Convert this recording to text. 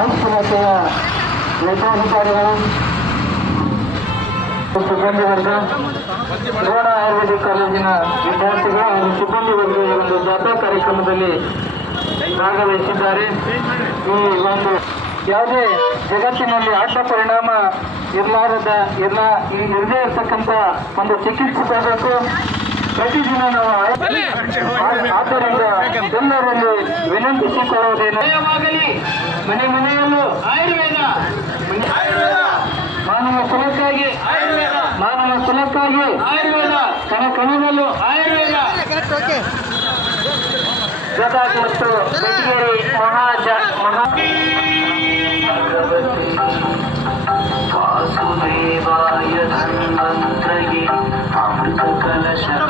ಐಕ್ಯಮತೆಯ ಲೆಕ್ಕಾಧಿಕಾರಿಗಳು ಸಿಬ್ಬಂದಿ ವರ್ಗ ರೋಣ ಆಯುರ್ವೇದಿಕ್ ಕಾಲೇಜಿನ ವಿದ್ಯಾರ್ಥಿಗಳು ಹಾಗೂ ಸಿಬ್ಬಂದಿ ವರ್ಗ ಈ ಒಂದು ಜಾಥಾ ಕಾರ್ಯಕ್ರಮದಲ್ಲಿ ಭಾಗವಹಿಸಿದ್ದಾರೆ. ಈ ಒಂದು ಯಾವುದೇ ಜಗತ್ತಿನಲ್ಲಿ ಅಡ್ಡ ಪರಿಣಾಮ ಇರಲಾರದ ಎಲ್ಲ ಈ ಇರದೇ ಇರ್ತಕ್ಕಂಥ ಒಂದು ಚಿಕಿತ್ಸೆ ಪ್ರತಿದಿನ ನಾವು ಆದ್ದರಿಂದ ಎಲ್ಲರಲ್ಲಿ ವಿನಂತಿಸಿಕೊಳ್ಳುವುದೇನು ಮನೆ ಮನೆಯಲ್ಲೂ ಆಯುರ್ವೇದ ಮಾನವ ಕುಲಕ್ಕಾಗಿ ಮಾನವ ಕುಲಕ್ಕಾಗಿ ಆಯುರ್ವೇದ ಕಣ ಕಣದಲ್ಲೂ ಆಯುರ್ವೇದ ಗದಗ ಮತ್ತು ಬೆಟಗೇರಿ ಮಹಾಜ ಮಹಾ वासुदेवाय धन्वन्तये अमृतकलशय